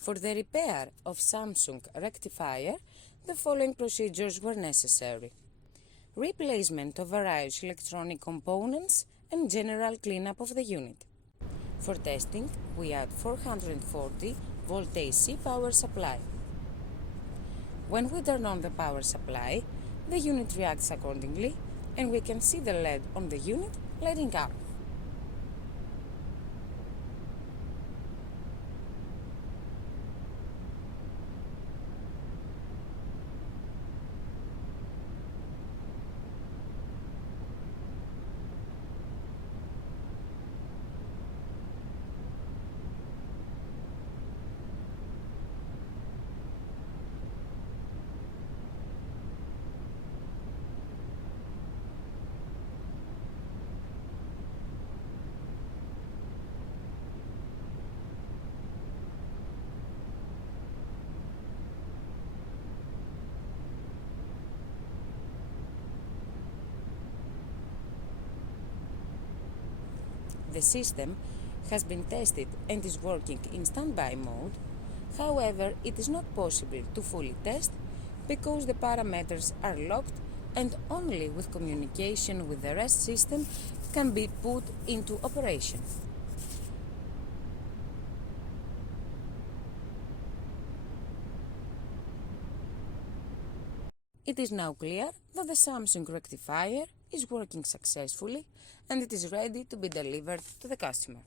For the repair of Samsung Rectifier, the following procedures were necessary: replacement of various electronic components and general cleanup of the unit. For testing, we add 440 volt AC power supply. When we turn on the power supply, the unit reacts accordingly, and we can see the LED on the unit lighting up. The system has been tested and is working in standby mode. However, it is not possible to fully test because the parameters are locked, and only with communication with the rest system can be put into operation. It is now clear that the Samsung Rectifier is working successfully and it is ready to be delivered to the customer.